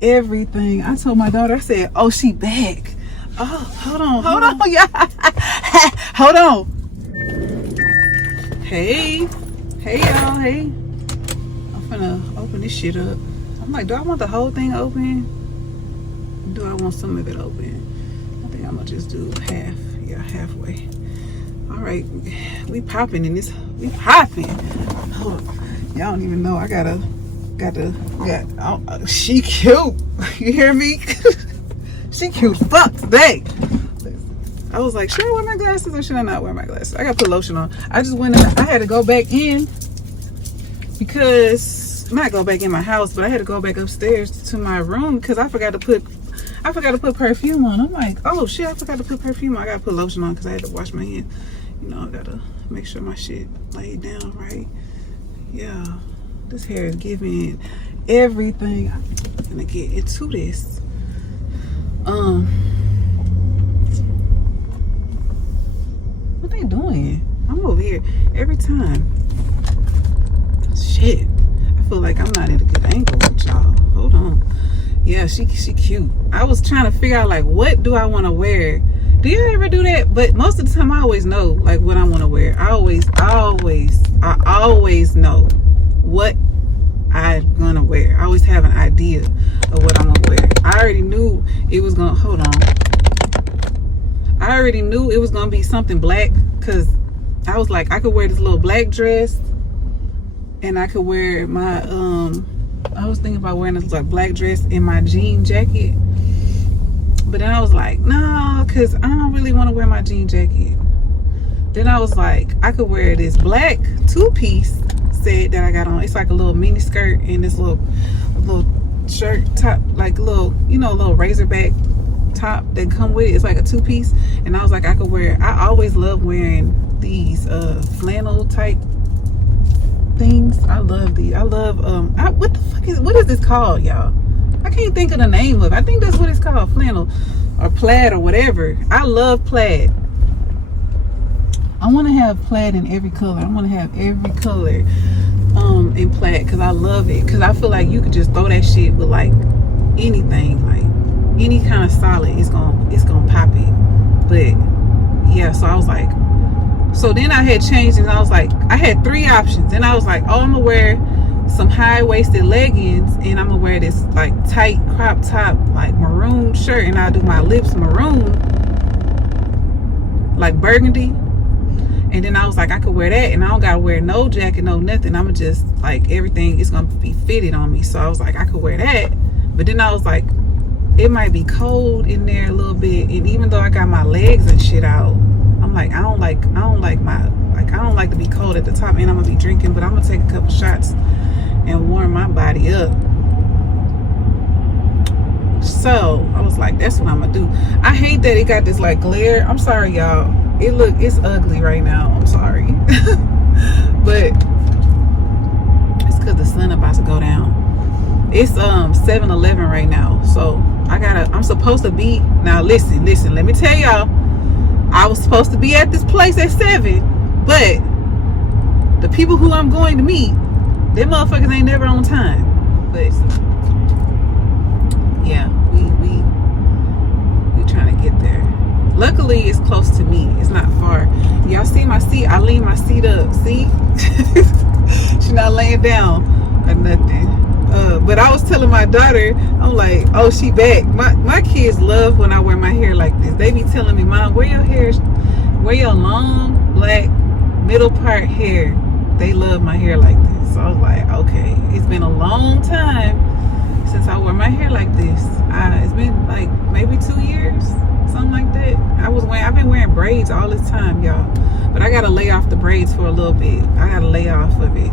everything. I told my daughter, I said, oh, she back. Oh, hold on, yeah. Hold on. Hey y'all, hey. I'm finna open this shit up. I'm like, do I want the whole thing open? Do I want some of it open? I think I'm gonna just do half, yeah, halfway. All right, we popping in this, we popping. Hold on. Y'all don't even know, I she cute. You hear me? She cute fuck today. I was like, should I wear my glasses or should I not wear my glasses? I gotta put lotion on. I just went in, I had to go back in because, not go back in my house, but I had to go back upstairs to my room because I forgot to put perfume on. I'm like, oh shit, I forgot to put perfume on. I gotta put lotion on because I had to wash my hands. You know, I gotta make sure my shit laid down right. Yeah, this hair is giving everything. I'm gonna get into this. What they doing? I'm over here every time. Shit, I feel like I'm not at a good angle with y'all. Hold on. Yeah, she cute. I was trying to figure out like, what do I want to wear? Do you ever do that? But most of the time I always know like what I want to wear. I always know what I'm gonna wear. I always have an idea of what I'm gonna wear. I already knew it was gonna, hold on. I already knew it was gonna be something black because I was like, I could wear this little black dress and I could wear my, I was thinking about wearing this like black dress and my jean jacket. But then I was like, no, because I don't really want to wear my jean jacket. Then I was like, I could wear this black two-piece set that I got on. It's like a little mini skirt and this little shirt top, like little, you know, little razorback top that come with it. It's like a two-piece. And I was like, I could wear, I always love wearing these flannel type things. I love these. I love what the fuck is, what is this called, y'all? I can't think of the name of it. I think that's what it's called, flannel or plaid or whatever. I love plaid. I want to have plaid in every color. I want to have every color in plaid because I love it. Because I feel like you could just throw that shit with like anything, like any kind of solid. It's gonna pop it. But yeah, so I was like, so then I had changed and I was like, I had three options. And I was like, oh, I'm gonna wear some high-waisted leggings and I'm gonna wear this like tight crop top like maroon shirt and I'll do my lips maroon like burgundy. And then I was like, I could wear that and I don't gotta wear no jacket, no nothing. I'm just like, everything is gonna be fitted on me. So I was like, I could wear that. But then I was like, it might be cold in there a little bit. And even though I got my legs and shit out, I'm like, I don't like to be cold at the top and I'm gonna be drinking, but I'm gonna take a couple shots and warm my body up. So I was like, that's what I'm gonna do. I hate that it got this like glare. I'm sorry, y'all. It's ugly right now. I'm sorry. But it's because the sun about to go down. It's 7-11 right now. So I'm supposed to be, now listen, let me tell y'all, I was supposed to be at this place at 7, but the people who I'm going to meet, them motherfuckers ain't never on time. But yeah, we trying to get there. Luckily, it's close to me. It's not far. Y'all see my seat? I lean my seat up. See? She's not laying down or nothing. But I was telling my daughter, I'm like, oh, she back. My kids love when I wear my hair like this. They be telling me, Mom, wear your long black middle part hair. They love my hair like this. So I was like, okay, it's been a long time since I wore my hair like this. It's been like maybe 2 years, something like that. I've been wearing braids all this time, y'all. But I gotta lay off the braids for a little bit. I gotta lay off of it.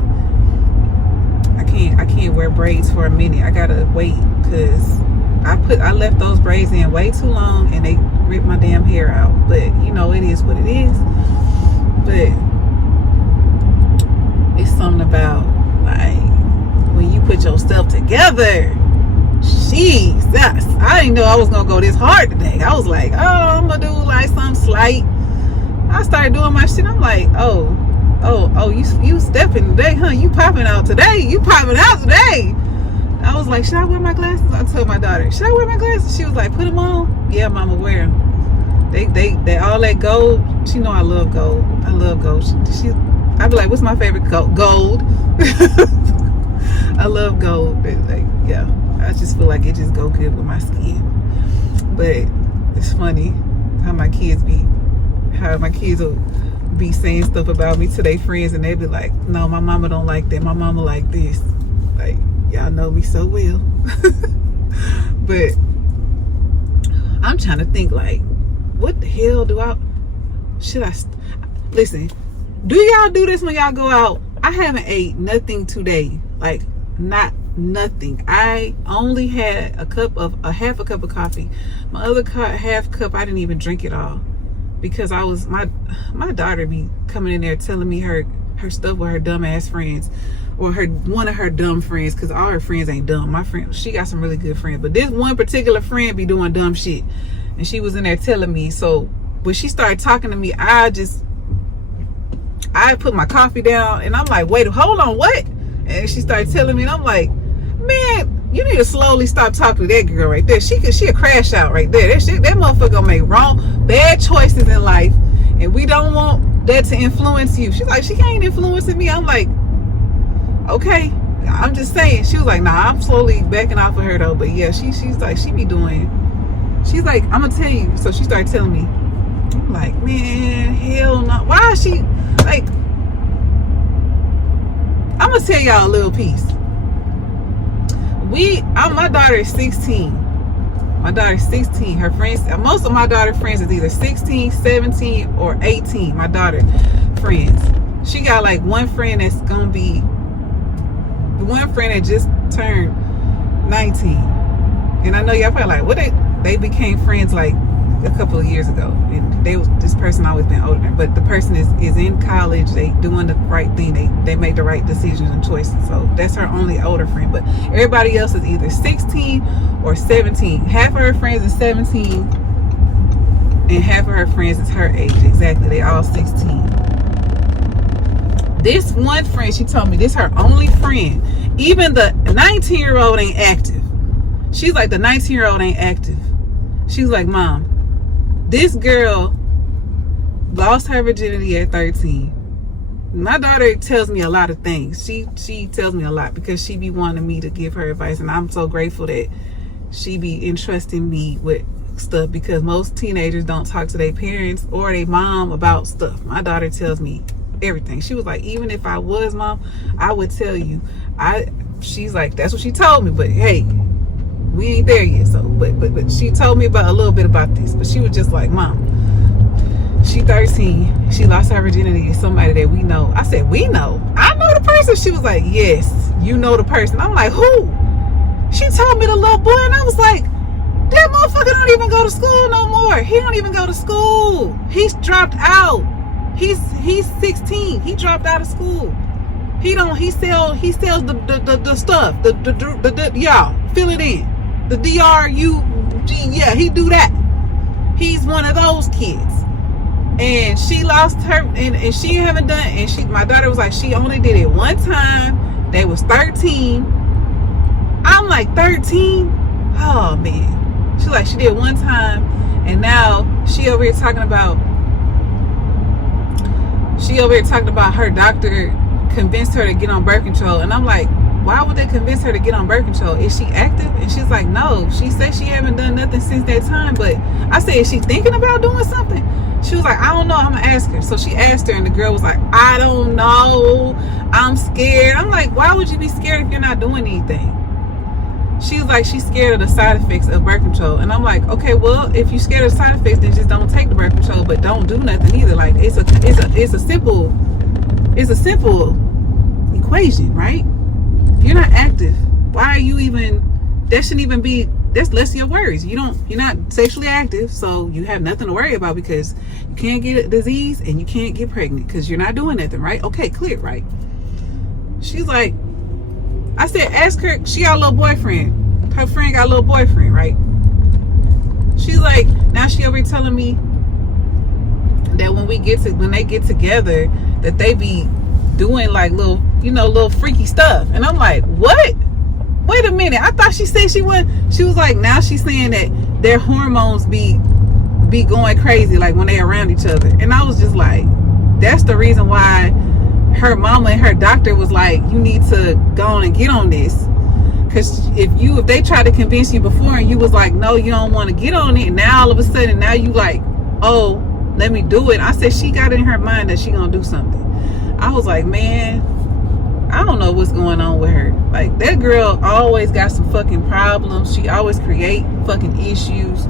I can't wear braids for a minute. I gotta wait because I left those braids in way too long and they ripped my damn hair out. But you know, it is what it is. But it's something about like when you put yourself together. Jesus, I didn't know I was gonna go this hard today. I was like, oh, I'm gonna do like something slight. I started doing my shit. I'm like, oh, you stepping today, huh? You popping out today. I was like, should I wear my glasses? I told my daughter, should I wear my glasses? She was like, put them on. Yeah, mama, wear them. They all that gold. She know I love gold. I love gold. I be like, what's my favorite gold? I love gold. Like, yeah, I just feel like it just go good with my skin. But it's funny how my kids will be saying stuff about me to their friends, and they be like, no, my mama don't like that. My mama like this. Like, y'all know me so well. But I'm trying to think, like, what the hell listen, do y'all do this when y'all go out? I haven't ate nothing today. Like, nothing. I only had a half a cup of coffee. My other half cup, I didn't even drink it all, because my daughter be coming in there telling me her stuff with her dumb ass friends, or one of her dumb friends, because all her friends ain't dumb. My friend, she got some really good friends, but this one particular friend be doing dumb shit, and she was in there telling me. So when she started talking to me, I put my coffee down, and I'm like, wait, hold on, what? And she started telling me, and I'm like, man, you need to slowly stop talking to that girl right there. She a crash out right there. That motherfucker gonna make bad choices in life, and we don't want that to influence you. She's like, she ain't influencing me. I'm like, okay, I'm just saying. She was like, nah, I'm slowly backing off of her though. But yeah, she's like, she's like, I'm gonna tell you. So she started telling me. I'm like, man, hell no. Why is she like? I'm gonna tell y'all a little piece. My daughter is 16. My daughter's 16. Her friends, most of my daughter's friends is either 16, 17, or 18. My daughter friends. She got like one friend that's gonna be the one friend that just turned 19. And I know y'all probably like, what they became friends like a couple of years ago, and this person always been older, but the person is in college. They doing the right thing. They make the right decisions and choices. So that's her only older friend. But everybody else is either 16 or 17. Half of her friends is 17, and half of her friends is her age. Exactly, they all 16. This one friend, she told me this her only friend. Even the 19-year-old ain't active. She's like, the 19-year-old ain't active. She's like, Mom, this girl lost her virginity at 13. My daughter tells me a lot of things. She tells me a lot because she be wanting me to give her advice, and I'm so grateful that she be entrusting me with stuff, because most teenagers don't talk to their parents or their mom about stuff. My daughter tells me everything. She was like, even if I was, Mom, I would tell you. She's like, that's what she told me, but hey, we ain't there yet. So but she told me about a little bit about this, but she was just like, Mom, she 13, she lost her virginity to somebody that we know. I said, we know? I know the person. She was like, yes, you know the person. I'm like, who? She told me the little boy, and I was like, that motherfucker don't even go to school no more. He don't even go to school. He's dropped out. He's 16. He dropped out of school. He sells the stuff. The y'all fill it in. The DRUG, yeah, he do that. He's one of those kids. And she lost her, and she haven't done, and my daughter was like, she only did it one time. They was 13. I'm like, 13? Oh man. She's like, she did one time, and now she over here talking about her doctor convinced her to get on birth control. And I'm like, why would they convince her to get on birth control? Is she active? And she's like, no. She said she haven't done nothing since that time. But I said, is she thinking about doing something? She was like, I don't know. I'm going to ask her. So she asked her, and the girl was like, I don't know. I'm scared. I'm like, why would you be scared if you're not doing anything? She was like, she's scared of the side effects of birth control. And I'm like, okay, well, if you're scared of the side effects, then just don't take the birth control, but don't do nothing either. Like, it's a simple equation, right? If you're not active, why are you even? That shouldn't even be. That's less of your worries. You're not sexually active, so you have nothing to worry about, because you can't get a disease and you can't get pregnant because you're not doing nothing, right? Okay, clear, right? She's like, I said, ask her. She got a little boyfriend. Her friend got a little boyfriend, right? She's like, now she over here telling me that when they get together, that they be doing like little freaky stuff. And I'm like, what? wait a minute. I thought she said she was like, now she's saying that their hormones be going crazy, like when they around each other. And I was just like, that's the reason why her mama and her doctor was like, you need to go on and get on this. Because if they tried to convince you before and you was like, no, you don't want to get on it, now all of a sudden now you like, oh, let me do it. I said she got in her mind that she gonna do something. I was like, man, I don't know what's going on with her. Like, that girl always got some fucking problems. She always create fucking issues.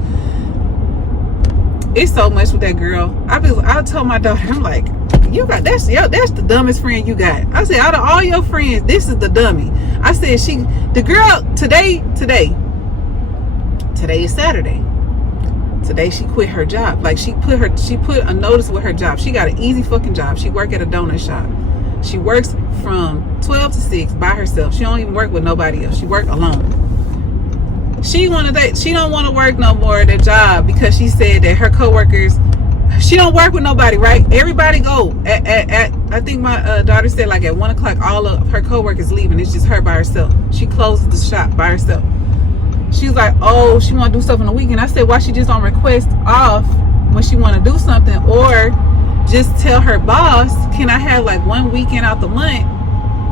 It's so much with that girl. I told my daughter, I'm like, that's the dumbest friend you got. I said, out of all your friends, this is the dummy. I said, the girl today is Saturday. Today she quit her job. Like, she put a notice with her job. She got an easy fucking job. She work at a donut shop. She works from 12 to 6 by herself. She don't even work with nobody else. She work alone. She don't want to work no more at that job because she said that her coworkers, she don't work with nobody, right? Everybody go at I think my daughter said like at 1 o'clock, all of her coworkers leaving. It's just her by herself. She closes the shop by herself. She's like, oh, she want to do stuff on the weekend. I said, why she just don't request off when she want to do something, or just tell her boss, can I have like 1 weekend out the month,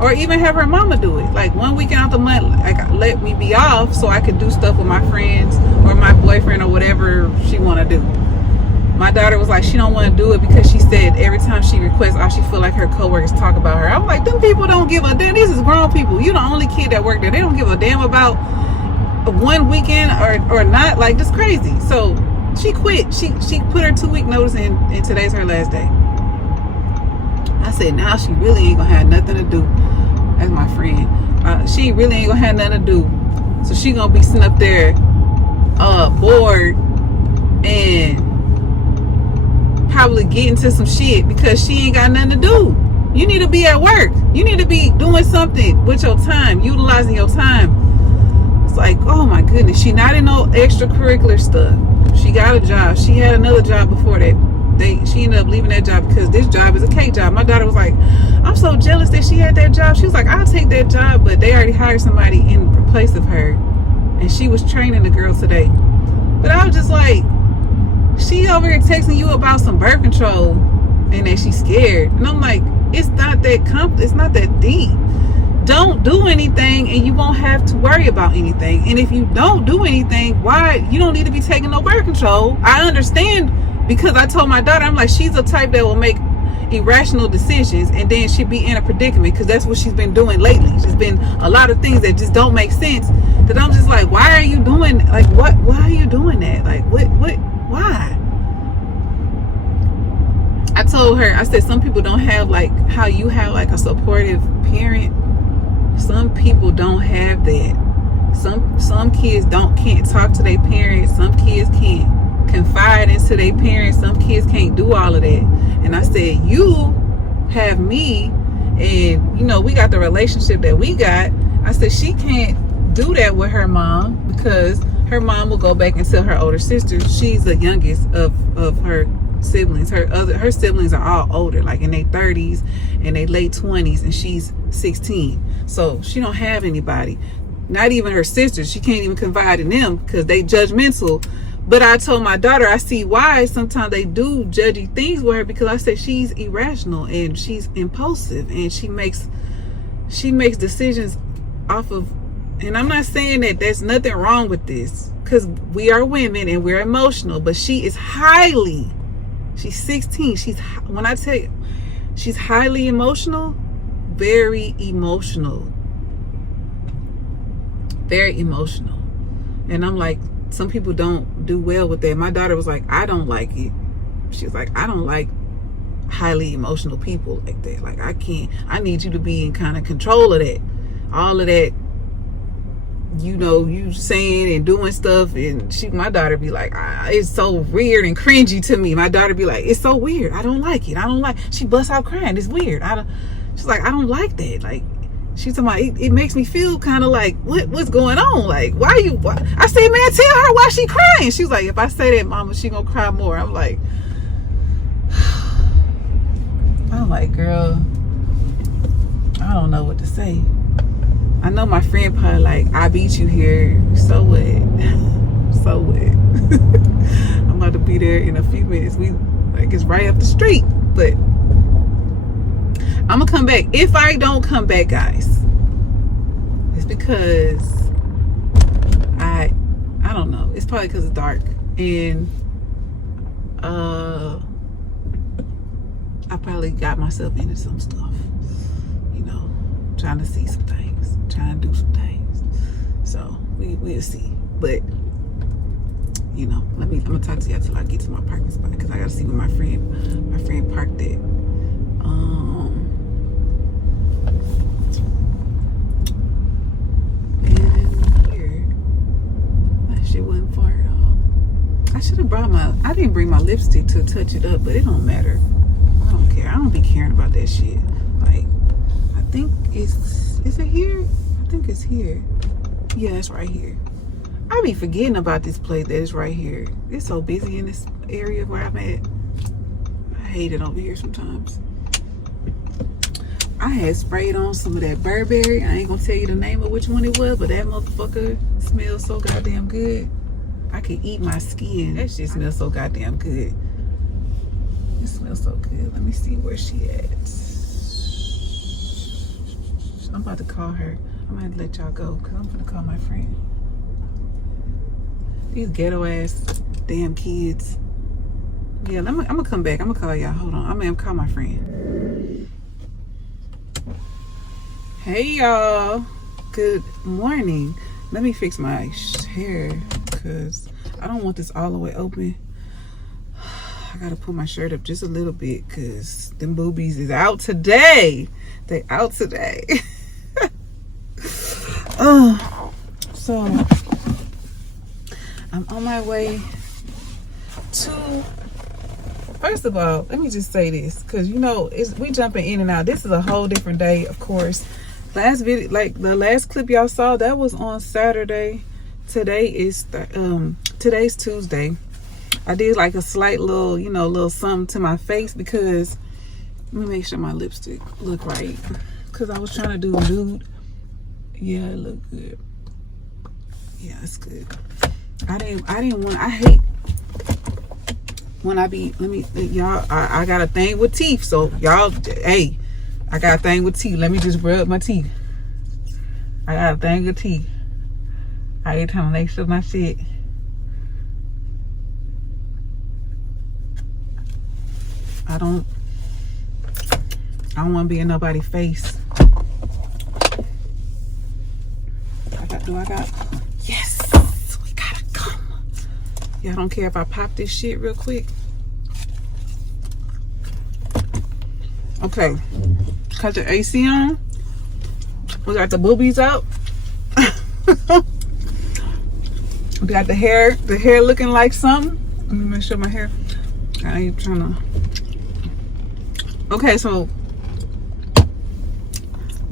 or even have her mama do it, like 1 weekend out the month, like let me be off so I could do stuff with my friends or my boyfriend or whatever she want to do. My daughter was like, she don't want to do it because she said every time she requests off, she feel like her coworkers talk about her. I'm like, them people don't give a damn. This is grown people. You the only kid that work there. They don't give a damn about 1 weekend or not. Like, that's crazy. So she quit. She put her 2-week notice in, and today's her last day. I said, now she really ain't gonna have nothing to do. That's my friend. She really ain't gonna have nothing to do. So she gonna be sitting up there bored and probably get into some shit because she ain't got nothing to do. You need to be at work. You need to be doing something with your time, utilizing your time. It's like, oh my goodness, she not in no extracurricular stuff. She got a job. She had another job before that. She ended up leaving that job because this job is a cake job. My daughter was like, I'm so jealous that she had that job. She was like, I'll take that job, but they already hired somebody in place of her, and she was training the girl today. But I was just like, she over here texting you about some birth control and that she's scared, and I'm like, it's not that deep. Don't do anything and you won't have to worry about anything. And if you don't do anything, why you don't need to be taking no birth control. I understand, because I told my daughter, I'm like, she's the type that will make irrational decisions and then she'd be in a predicament, because that's what she's been doing lately. She's been a lot of things that just don't make sense, that I'm just like, why are you doing, like, why are you doing that? Like, why? I told her, I said, some people don't have like how you have like a supportive parent. Some people don't have that. Some kids can't talk to their parents. Some kids can't confide into their parents. Some kids can't do all of that. And I said, you have me, and you know, we got the relationship that we got. I said, she can't do that with her mom, because her mom will go back and tell her older sister. She's the youngest of her siblings. Her siblings are all older, like in their 30s and their late 20s, and she's 16. So she don't have anybody, not even her sisters. She can't even confide in them because they judgmental. But I told my daughter, I see why sometimes they do judgy things with her, because I said she's irrational and she's impulsive, and she makes decisions off of, and I'm not saying that there's nothing wrong with this, because we are women and we're emotional, but she's 16. When I tell you, she's highly emotional, very emotional. And I'm like, some people don't do well with that. My daughter was like, I don't like it. She's like, I don't like highly emotional people like that. Like, I need you to be in kind of control of that. All of that, you know, you saying and doing stuff. And my daughter be like, it's so weird and cringy to me. My daughter be like, it's so weird. I don't like it. She busts out crying. It's weird. She's like, I don't like that. Like, she's talking about, it makes me feel kind of like, what's going on? Like, why? I say, man, tell her why she crying. She's like, if I say that, mama, she gonna cry more. I'm like, girl, I don't know what to say. I know my friend probably like, I beat you here. So what? So what? I'm about to be there in a few minutes. It's right up the street. But I'm gonna come back. If I don't come back, guys, it's because I don't know. It's probably because it's dark, and I probably got myself into some stuff, trying to see some things, trying to do some things. So we'll see. But I'm gonna talk to y'all till I get to my parking spot, because I gotta see where my friend parked at. And here, that shit wasn't far at all. I should have brought I didn't bring my lipstick to touch it up, but it don't matter. I don't care. I don't be caring about that shit. Like, I think is it here? I think it's here. Yeah, it's right here. I be forgetting about this place that is right here. It's so busy in this area where I'm at. I hate it over here sometimes. I had sprayed on some of that Burberry. I ain't gonna tell you the name of which one it was, but that motherfucker smells so goddamn good. I could eat my skin. That shit smells so goddamn good. It smells so good. Let me see where she at. I'm about to call her. I'm gonna let y'all go because I'm gonna call my friend. These ghetto ass damn kids. Yeah, I'm gonna come back. I'm gonna call y'all. Hold on. I'm gonna call my friend. Hey y'all. Good morning. Let me fix my hair because I don't want this all the way open. I gotta pull my shirt up just a little bit because them boobies is out today. They out today. So I'm on my way to, first of all, let me just say this, because we jumping in and out. This is a whole different day, of course. Last video, like the last clip y'all saw, that was on Saturday. Today is today's Tuesday. I did like a slight little, little something to my face because let me make sure my lipstick look right, because I was trying to do nude. Yeah, it looked good. Yeah, it's good. I hate when I be, y'all, I got a thing with teeth. So y'all, hey, I got a thing with teeth. Let me just rub my teeth. I got a thing with teeth. I ain't trying to make sure my shit. I don't want to be in nobody's face. Yes, we gotta come. Y'all don't care if I pop this shit real quick. Okay, cut the AC on. We got the boobies out. We got the hair looking like something. Let me make sure my hair. I ain't trying to. Okay, so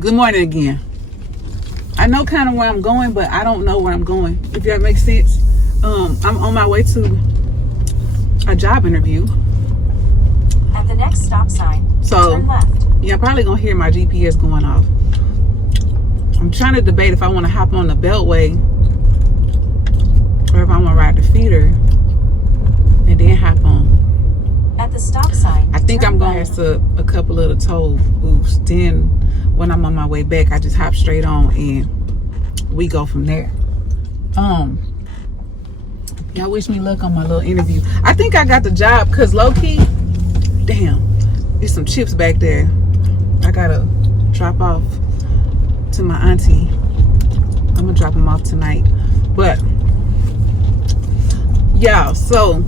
good morning again. I know kind of where I'm going, but I don't know where I'm going, if that makes sense. I'm on my way to a job interview. At the next stop sign, turn left. Yeah, I'm probably gonna hear my GPS going off. I'm trying to debate if I want to hop on the Beltway or if I want to ride the feeder and then hop on. At the stop sign, I think I'm gonna pass a couple of the toll booths. Then when I'm on my way back, I just hop straight on and we go from there. Y'all wish me luck on my little interview. I think I got the job because low key, damn, there's some chips back there. I gotta drop off to my auntie. I'm gonna drop them off tonight. But y'all, so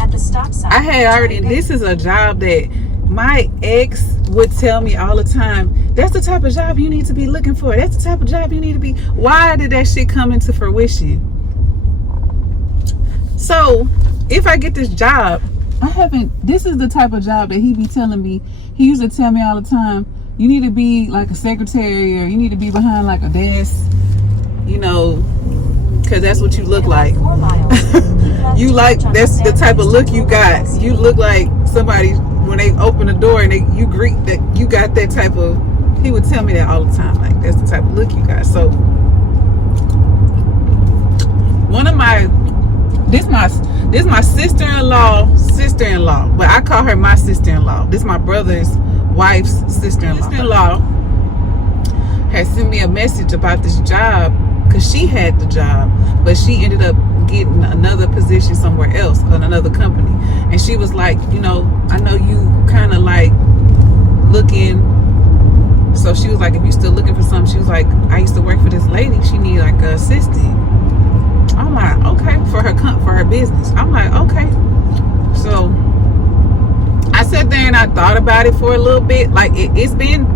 at the stop sign, I had already, this is a job that my ex would tell me all the time, that's the type of job you need to be looking for. That's the type of job you need to be. Why did that shit come into fruition? So if I get this job, this is the type of job that he be telling me. He used to tell me all the time, you need to be like a secretary, or you need to be behind like a desk, because that's what you look like. 4 miles. You like, that's the type of look you got. You look like somebody when they open the door and you greet that, you got that type of, He would tell me that all the time. Like, that's the type of look you got. So one of my this my sister-in-law, but I call her my sister-in-law. This is my brother's wife's sister-in-law had sent me a message about this job, because she had the job, but she ended up getting another position somewhere else on another company. And she was like, you know, I know you kind of like looking. So she was like, if you still looking for something, she was like, I used to work for this lady. She need like an assistant. I'm like, okay, for her business. I'm like, okay. So I sat there and I thought about it for a little bit. Like it's been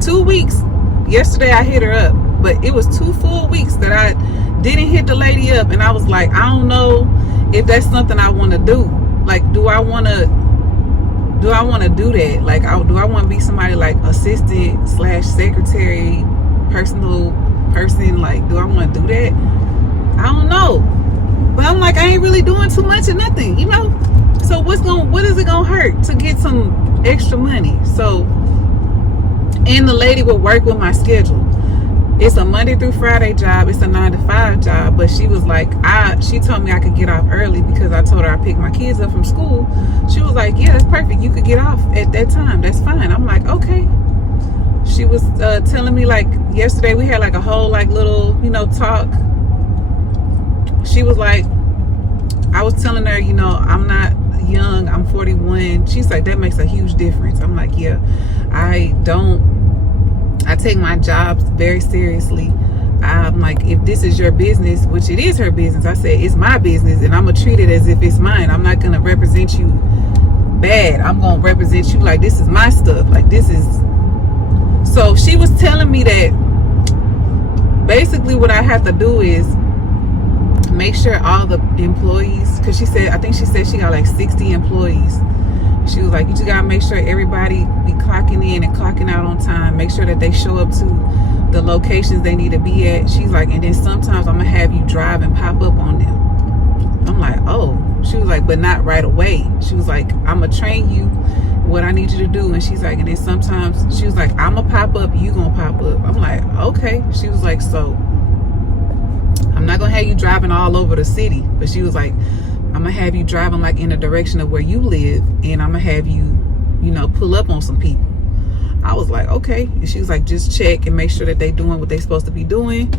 2 weeks. Yesterday I hit her up, but it was 2 full weeks that I didn't hit the lady up. And I was like, I don't know if that's something I want to do. Like, do I want to do that? Like, do I want to be somebody like assistant / secretary, personal person? Like, do I want to do that? I don't know. But I'm like, I ain't really doing too much of nothing, you know? So what is it gonna hurt to get some extra money? So, and the lady will work with my schedule. It's a Monday through Friday job. It's a 9 to 5 job. But she was like, she told me I could get off early because I told her I picked my kids up from school. She was like, yeah, that's perfect. You could get off at that time. That's fine. I'm like, okay. She was telling me, like, yesterday we had like a whole like little, you know, talk. She was like, I was telling her, you know, I'm not young, I'm 41. She's like, that makes a huge difference. I'm like, yeah, I take my jobs very seriously. I'm like, if this is your business, which it is her business, I said, it's my business and I'm gonna treat it as if it's mine. I'm not gonna represent you bad. I'm gonna represent you like this is my stuff. Like, this is. So she was telling me that basically what I have to do is make sure all the employees, because I think she said she got like 60 employees. She was like, you just gotta make sure everybody be clocking in and clocking out on time. Make sure that they show up to the locations they need to be at. She's like, and then sometimes I'm gonna have you drive and pop up on them. I'm like, oh. She was like, but not right away. She was like, I'm gonna train you what I need you to do. And she's like, and then sometimes she was like, I'm gonna pop up, you gonna pop up. I'm like, okay. She was like, so I'm not gonna have you driving all over the city, but she was like, I'm gonna have you driving like in the direction of where you live, and I'm gonna have you, you know, pull up on some people. I was like, okay. And she was like, just check and make sure that they doing what they supposed to be doing,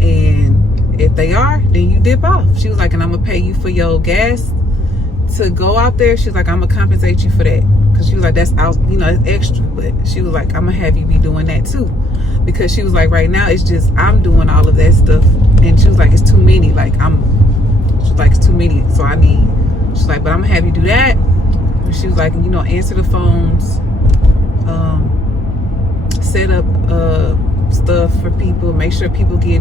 and if they are, then you dip off. She was like, and I'm gonna pay you for your gas to go out there. She was like, I'm gonna compensate you for that, because she was like, that's out, you know, it's extra. But she was like, I'm gonna have you be doing that too, because she was like, right now it's just I'm doing all of that stuff. And she was like, it's too many. Like, she's like, it's too many. So she's like, but I'm gonna have you do that. And she was like, you know, answer the phones, set up stuff for people, make sure people we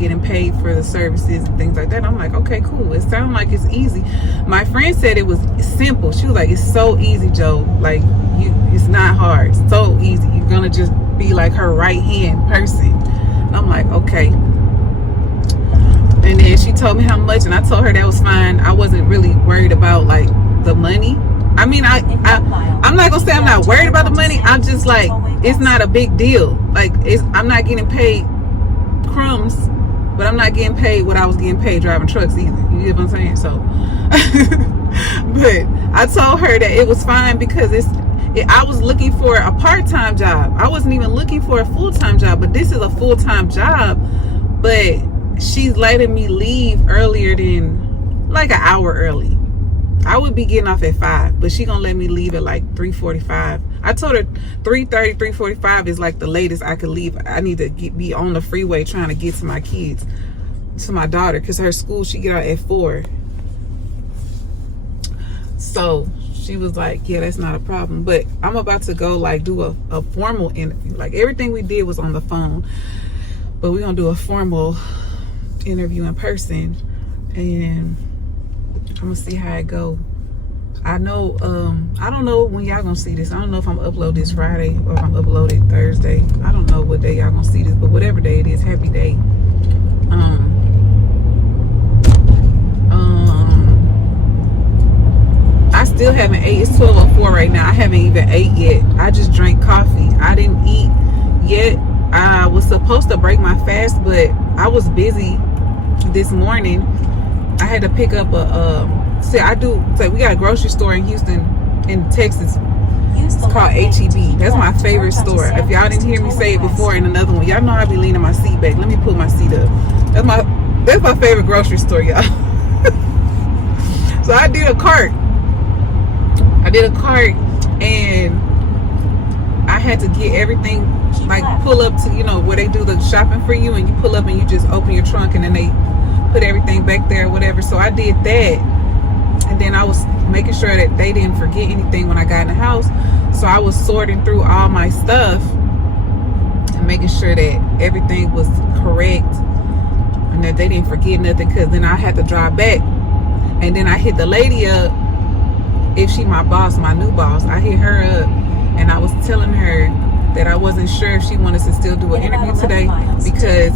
getting paid for the services and things like that. I'm like, okay, cool. It sounds like it's easy. My friend said it was simple. She was like, it's so easy, Joe. Like, it's not hard. It's so easy. You're gonna just be like her right hand person. And I'm like, okay. And then she told me how much, and I told her that was fine. I wasn't really worried about like the money. I mean, I'm not gonna say I'm not worried about the money. I'm just like, it's not a big deal. Like, I'm not getting paid crumbs, but I'm not getting paid what I was getting paid driving trucks either. You get what I'm saying? So, but I told her that it was fine because I was looking for a part-time job. I wasn't even looking for a full-time job, but this is a full-time job. But she's letting me leave earlier than like an hour early. I would be getting off at 5, but she gonna let me leave at like 3:45. I told her 3:30, 3:45 is like the latest I could leave. I need to be on the freeway trying to get to my kids, to my daughter, because her school, she get out at 4. So she was like, yeah, that's not a problem. But I'm about to go like do a formal interview. Like, everything we did was on the phone, but we're gonna do a formal interview in person, and I'm gonna see how it go. I know, I don't know when y'all gonna see this. I don't know if I'm upload this Friday or if I'm uploaded Thursday. I don't know what day y'all gonna see this, but whatever day it is, happy day. I still haven't ate. It's 12:04 right now. I haven't even ate yet. I just drank coffee. I didn't eat yet. I was supposed to break my fast, but I was busy this morning. I had to pick up we got a grocery store in Houston, in Texas. It's called HEB. That's my favorite store. If y'all didn't hear me say it before in another one, y'all know I be leaning my seat back. Let me put my seat up. That's my favorite grocery store, y'all. So I did a cart. And I had to get everything, like pull up to, where they do the shopping for you, and you pull up and you just open your trunk and then they put everything back there or whatever. So I did that, and then I was making sure that they didn't forget anything when I got in the house. So I was sorting through all my stuff and making sure that everything was correct and that they didn't forget nothing, because then I had to drive back. And then I hit the lady up, if she my boss, my new boss. I hit her up and I was telling her that I wasn't sure if she wanted to still do an interview today, because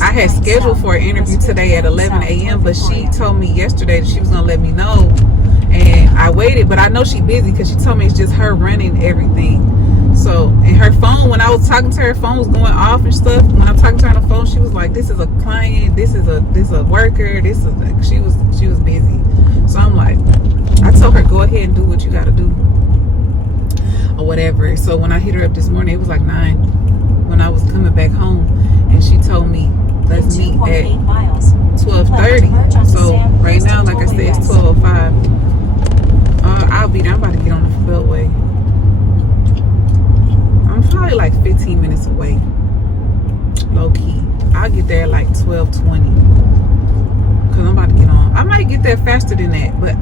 I had scheduled for an interview today at 11 a.m. but she told me yesterday that she was going to let me know, and I waited. But I know she's busy because she told me it's just her running everything. So, and her phone, when I was talking to her, phone was going off and stuff. When I'm talking to her on the phone, she was like, this is a client, this is a worker, she was busy. So I'm like, I told her, go ahead and do what you got to do or whatever. So when I hit her up this morning, it was like 9 when I was coming back home, and she told me, let's meet at 12:30. So right now, like I said, it's 12:05. I'll be there. I'm about to get on the Beltway. I'm probably like 15 minutes away, low key. I'll get there at like 12:20, because I'm about to get on. I might get there faster than that, but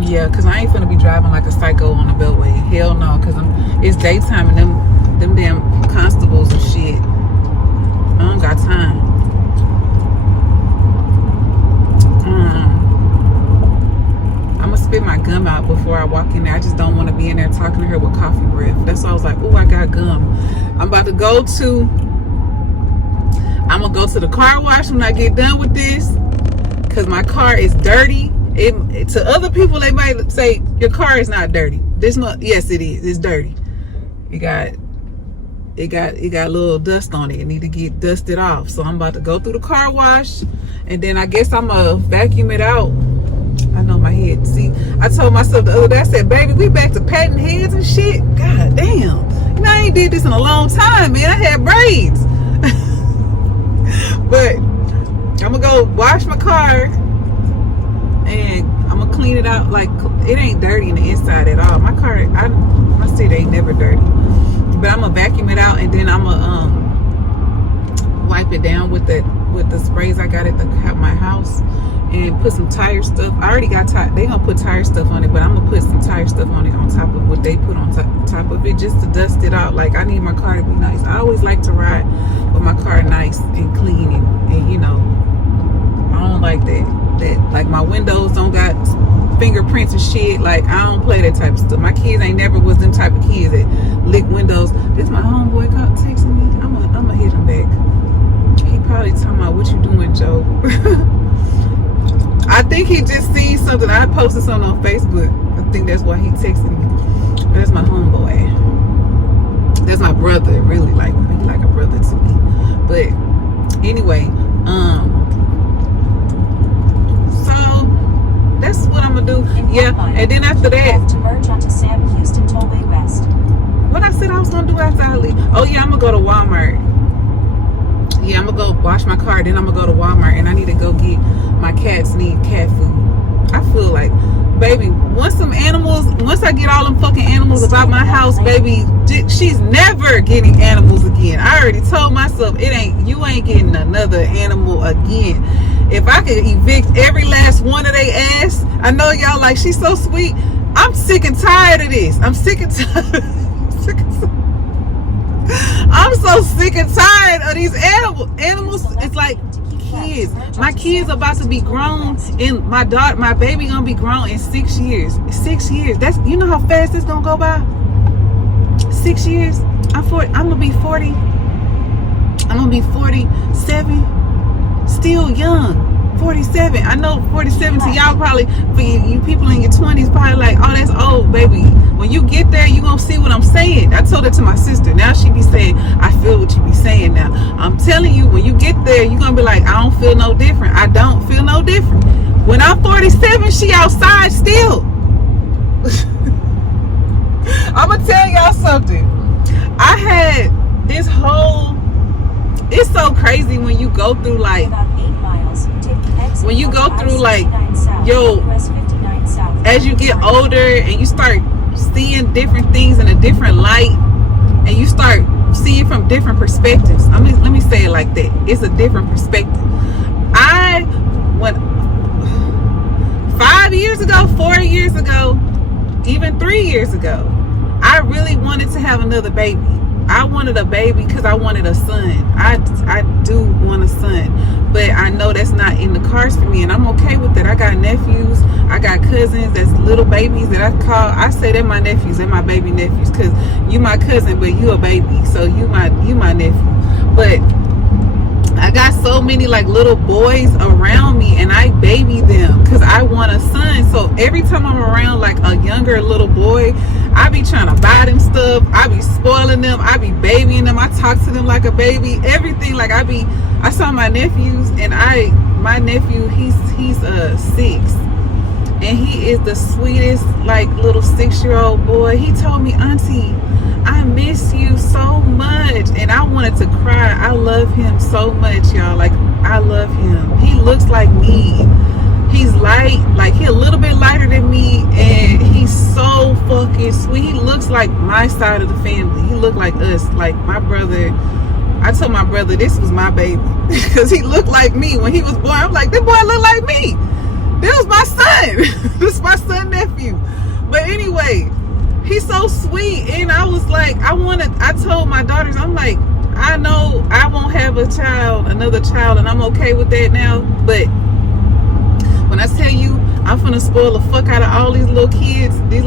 yeah, because I ain't finna be driving like a psycho on the Beltway. Hell no, because it's daytime and them damn constables and shit. I don't got time. I'm gonna spit my gum out before I walk in there. I just don't want to be in there talking to her with coffee breath. That's why I was like, oh, I got gum. I'm gonna go to the car wash when I get done with this, because my car is dirty. To other people, they might say your car is not dirty. Yes, it is. It's dirty. It got a little dust on it. It need to get dusted off. So I'm about to go through the car wash, and then I guess I'm gonna vacuum it out. I know my head. See, I told myself the other day, I said, baby, we back to patting heads and shit. God damn. I ain't did this in a long time, man. I had braids. But I'm gonna go wash my car, and I'm gonna clean it out. Like, it ain't dirty in the inside at all. My car, my seat ain't never dirty. But I'm gonna vacuum it out, and then I'm gonna wipe it down with the sprays I got at my house, and put some tire stuff. I already got they gonna put tire stuff on it, but I'm gonna put some tire stuff on it on top of what they put on top of it, just to dust it out. Like, I need my car to be nice. I always like to ride with my car nice and clean, and I don't like that like my windows don't got fingerprints and shit. Like, I don't play that type of stuff. My kids ain't never was them type of kids that lick windows. This my homeboy texting me. I'm gonna hit him back. He probably talking about, what you doing, Joe? I think he just seen something. I posted something on Facebook. I think that's why he texted me. But that's my homeboy. That's my brother, really. Like a brother to me. But anyway, so that's what I'm gonna do. Yeah, and then after that, to merge onto Sam Houston Tollway West. What I said I was gonna do after I leave. Oh yeah, I'm gonna go to Walmart. Yeah, I'm gonna go wash my car, then I'm gonna go to Walmart, and I need to go get my cats need cat food. I feel like, baby, once I get all them fucking animals about my house, baby, she's never getting animals again. I already told myself, you ain't getting another animal again. If I could evict every last one of they ass, I know y'all like, she's so sweet. I'm sick and tired of this. I'm sick and tired. I'm so sick and tired of these animals. It's like kids. My kids about to be grown, and my baby gonna be grown in 6 years. 6 years. That's, you know how fast it's gonna go by? 6 years. I'm gonna be 40. I'm gonna be 47. Still young. 47. I know 47 to y'all probably, for you people in your 20s, probably like, oh, that's old, baby. When you get there, you gonna see what I'm saying. I told it to my sister. Now she be saying, I feel what you be saying now. I'm telling you, when you get there, you gonna be like, I don't feel no different. I don't feel no different. When I'm 47, she outside still. I'm gonna tell y'all something. I had this whole, it's so crazy when you go through like, when you go through like, yo, as you get older and you start seeing different things in a different light, and you start seeing from different perspectives. I mean, let me say it like that. It's a different perspective. When 5 years ago, 4 years ago, even 3 years ago, I really wanted to have another baby. I wanted a baby because I wanted a son. I do want a son, but I know that's not in the cards for me, and I'm okay with that. I got nephews, I got cousins that's little babies that I say they're my nephews, they're my baby nephews, because you my cousin, but you a baby, so you my nephew. But I got so many like little boys around me, and I baby them because I want a son. So every time I'm around like a younger little boy, I be trying to buy them stuff, I be spoiling them, I be babying them, I talk to them like a baby, everything. Like I saw my nephews, and my nephew, he's 6, and he is the sweetest like little 6-year-old boy. He told me, Auntie, I miss you so much, and I wanted to cry. I love him so much, y'all. Like, I love him. He looks like me. He's light, like he a little bit lighter than me, and he's so fucking sweet. He looks like my side of the family. He looked like us, like my brother. I told my brother this was my baby because he looked like me when he was born. I'm like, this boy look like me. This was my son. This is my son nephew. But anyway, he's so sweet, and I was like, I told my daughters, I'm like, I know I won't have another child, and I'm okay with that now, but when I tell you, I'm finna spoil the fuck out of all these little kids, they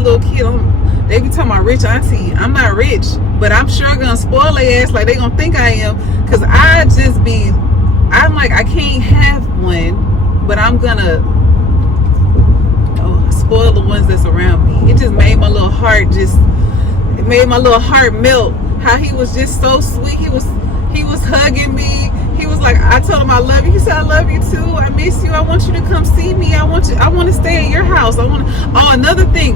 be talking about rich auntie. I'm not rich, but I'm sure gonna spoil their ass like they gonna think I am, because I'm like, I can't have one, but I'm gonna spoil the ones that's around me. It just made my little heart melt. How he was just so sweet. He was hugging me. He was like, I told him I love you. He said, I love you too. I miss you. I want you to come see me. I want to stay at your house. Another thing.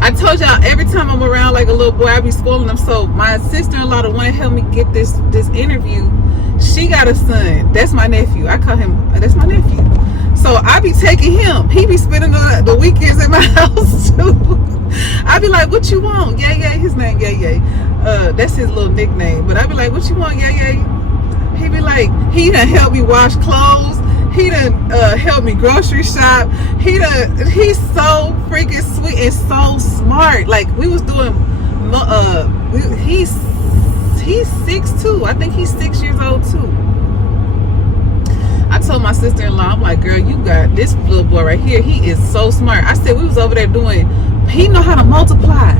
I told y'all, every time I'm around like a little boy, I be spoiling them. So my sister-in-law, the one that helped me get this interview, she got a son. That's my nephew. I call him, that's my nephew. So I be taking him. He be spending the weekends at my house too. I be like, what you want? Yeah, his name, yeah. That's his little nickname. But I be like, what you want? Yeah. He be like, he done help me wash clothes. He done help me grocery shop. He's so freaking sweet and so smart. Like, we was doing, he's 6 too. I think he's 6 years old too. I told my sister-in-law, I'm like, girl, you got this little boy right here. He is so smart. I said, we was over there he know how to multiply.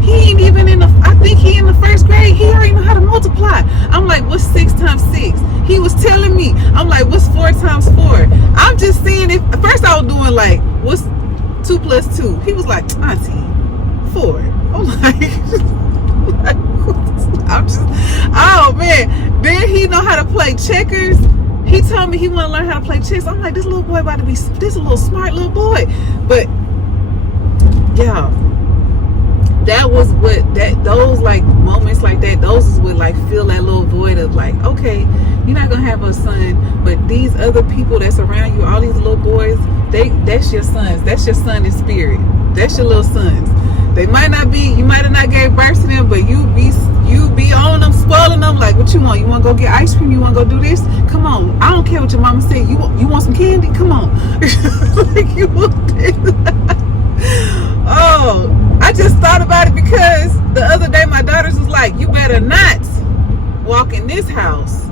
He ain't even I think he in the 1st grade. He already know how to multiply. I'm like, what's 6 times 6? He was telling me. I'm like, what's 4 times 4? I'm just seeing it. First I was doing like, what's 2 plus 2? He was like, Auntie, 4. I'm like, I'm just, oh man. Then he know how to play checkers. He told me he want to learn how to play chess. I'm like, this little boy about to be, this a little smart little boy. But yeah, that was those like moments like that, those is what like fill that little void of like, okay, you're not gonna have a son, but these other people that's around you, all these little boys, that's your sons. That's your son in spirit. That's your little sons. They might not be, you might have not gave birth to them, but you be on them, spoiling them. Like, what you want? You want to go get ice cream? You want to go do this? Come on. I don't care what your mama said. You want some candy? Come on. Like, you want this? Oh, I just thought about it because the other day my daughters was like, you better not walk in this house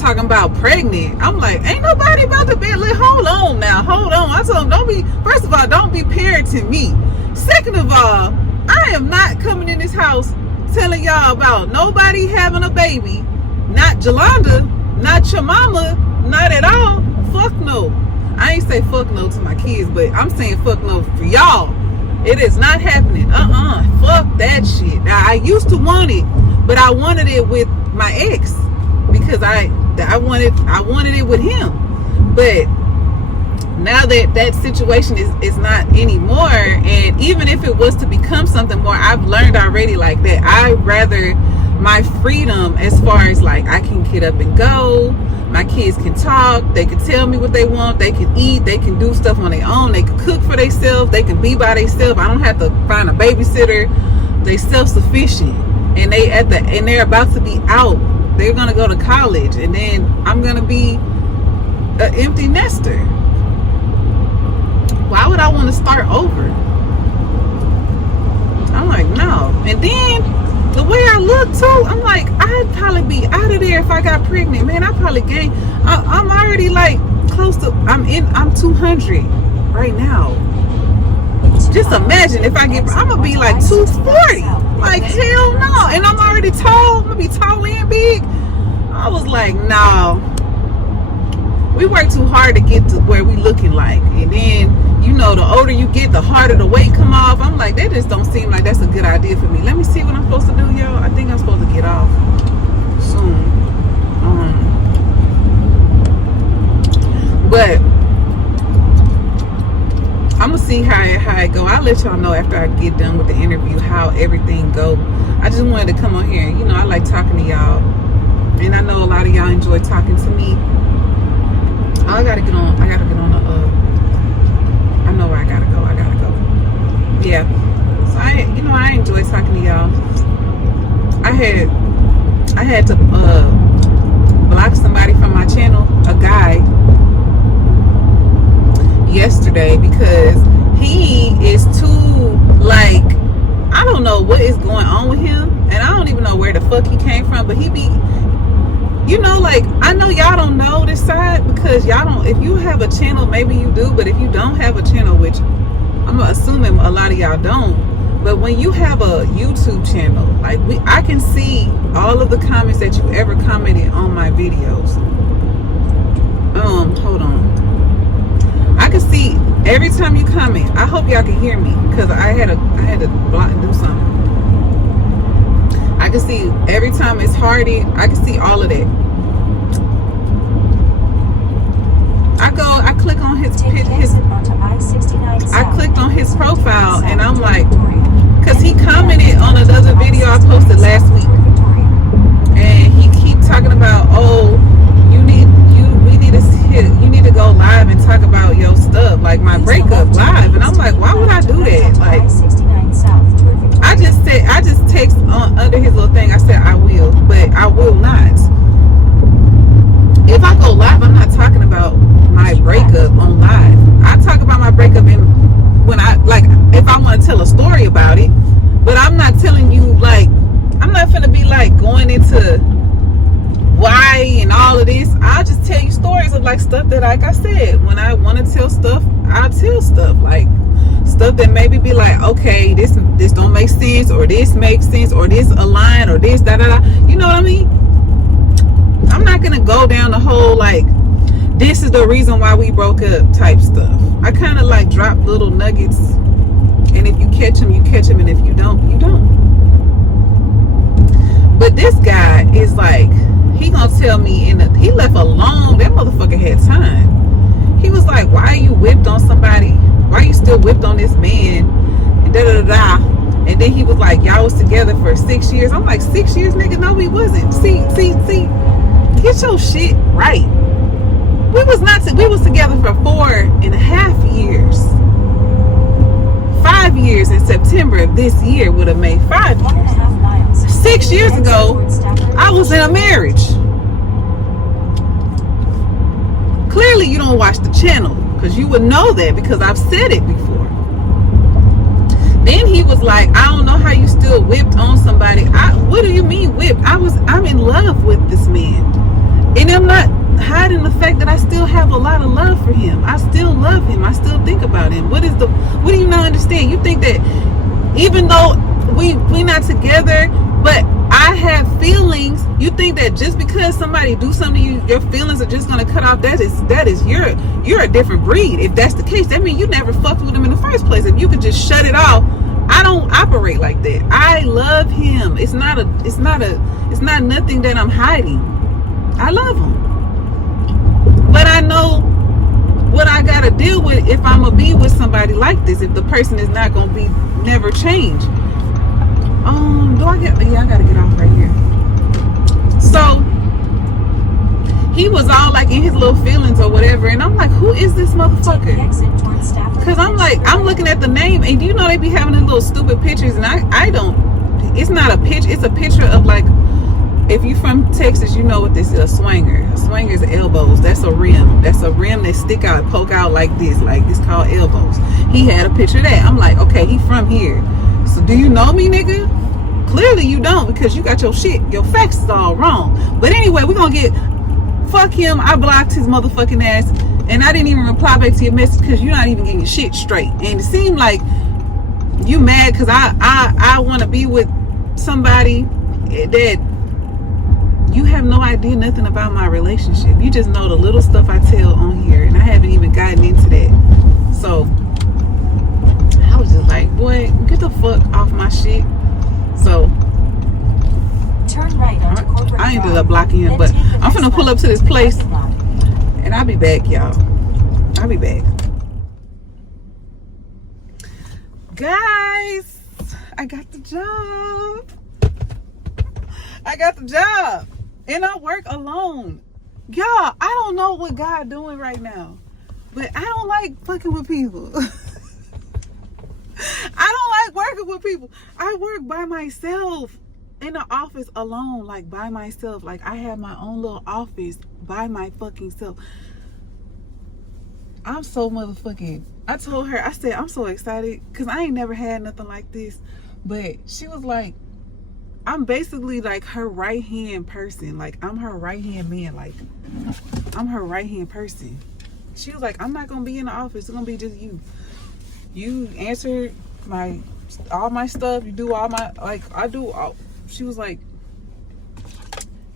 talking about pregnant. I'm like, ain't nobody about to be like, hold on now, hold on. I told them, first of all, don't be parenting me. Second of all, I am not coming in this house telling y'all about nobody having a baby. Not Yolanda, not your mama, not at all. Fuck no. I ain't say fuck no to my kids, but I'm saying fuck no for y'all. It is not happening. Fuck that shit. Now, I used to want it, but I wanted it with my ex because I wanted it with him. But now that situation is not anymore, and even if it was to become something more, I've learned already like that I rather my freedom as far as like I can get up and go. My kids can talk, they can tell me what they want, they can eat, they can do stuff on their own, they can cook for themselves, they can be by themselves. I don't have to find a babysitter. They self-sufficient, and they're about to be out. They're gonna go to college, and then I'm gonna be an empty nester. Why would I want to start over? I'm like, no. And then the way I look too, I'm like, I'd probably be out of there if I got pregnant. Man, I probably gained. I'm already like close to. I'm 200 right now. Just imagine if I get. I'm gonna be like 240. Like hell no. And I'm already tall. I'm gonna be tall and big. I was like, no. We work too hard to get to where we looking like, and then you know, the older you get, the harder the weight come off. I'm like, that just don't seem like that's a good idea for me. Let me see what I'm supposed to do, y'all. I think I'm supposed to get off soon. But I'm gonna see how it go. I'll let y'all know after I get done with the interview how everything go. I just wanted to come on here. You know, I like talking to y'all, and I know a lot of y'all enjoy talking to me. I gotta get on the I know where I gotta go. Yeah. So I enjoy talking to y'all. I had to block somebody from my channel, a guy, yesterday because he is too, like, I don't know what is going on with him, and I don't even know where the fuck he came from, but he be, you know, like, I know y'all don't know this side because y'all don't, if you have a channel, maybe you do, but if you don't have a channel, which I'm assuming a lot of y'all don't, but when you have a YouTube channel, like, I can see all of the comments that you ever commented on my videos. Hold on. I can see every time you comment. I hope y'all can hear me because I had to block and do something. I can see every time it's Hardy. I can see all of that. I click on his I clicked on his profile, and I'm like, because he commented on another video I posted last week, and he keep talking about, oh, you need to go live and talk about your stuff, like my breakup live, and I'm like, why would I do that? Like, I just text under his little thing. I said I will, but I will not. If I go live, I'm not talking about my breakup on live. I talk about my breakup when I, like, if I want to tell a story about it, but I'm not telling you, like, I'm not finna be like going into why and all of this. I'll just tell you stories of like stuff that, like I said, when I want to tell stuff, I'll tell stuff, like stuff that maybe be like, okay, this don't make sense, or this makes sense, or this align, or this da da da. You know what I mean? I'm not gonna go down the whole like, this is the reason why we broke up type stuff. I kind of like drop little nuggets, and if you catch them, you catch them, and if you don't, you don't. But this guy is like, he gonna tell me, he left alone. That motherfucker had time. He was like, why are you whipped on somebody? Why are you still whipped on this man? And da da da da. And then he was like, y'all was together for 6 years. I'm like, 6 years, nigga? No, we wasn't. See. Get your shit right. We was together for 4.5 years. 5 years in September of this year would have made 5 years. 1.5 miles. 6 years ago, I was in a marriage. Clearly, you don't watch the channel because you would know that, because I've said it before. Then he was like, I don't know how you still whipped on somebody. What do you mean whipped? I'm in love with this man. And I'm not hiding the fact that I still have a lot of love for him. I still love him. I still think about him. What do you not understand? You think that even though we not together, but I have feelings. You think that just because somebody do something to you, your feelings are just gonna cut off? That is you're a different breed. If that's the case, that means you never fucked with him in the first place. If you could just shut it off. I don't operate like that. I love him. It's not nothing that I'm hiding. I love him. But I know what I gotta deal with if I'm gonna be with somebody like this, if the person is not gonna be never change. I gotta get off right here. So he was all like in his little feelings or whatever, and I'm like, who is this motherfucker? Because I'm like, I'm looking at the name, and you know they be having the little stupid pictures, and I don't, it's not a picture, it's a picture of like, if you from Texas, you know what this is, a swinger. A swinger is elbows. That's a rim. That's a rim that stick out, poke out like this. Like, it's called elbows. He had a picture of that. I'm like, okay, he from here. So do you know me, nigga? Clearly you don't, because you got your shit, your facts is all wrong. But anyway, we're gonna get, fuck him. I blocked his motherfucking ass, and I didn't even reply back to your message because you're not even getting your shit straight. And it seemed like you mad because I want to be with somebody that you have no idea nothing about my relationship. You just know the little stuff I tell on here, and I haven't even gotten into that. So I was just like, boy, get the fuck off my shit. So turn right onto Corporate I ended up blocking him, but I'm finna pull up to this place, and I'll be back, y'all. I'll be back. Guys, I got the job. I got the job. And I work alone. Y'all, I don't know what God doing right now, but I don't like fucking with people. I don't like working with people. I work by myself in the office alone, like by myself. Like I have my own little office by my fucking self. I'm so motherfucking, I told her, I said, I'm so excited because I ain't never had nothing like this. But she was like, I'm basically like her right hand person. Like I'm her right hand man. Like I'm her right hand person. She was like, I'm not gonna be in the office. It's gonna be just you. You answer all my stuff. You do all my, like I do all. She was like,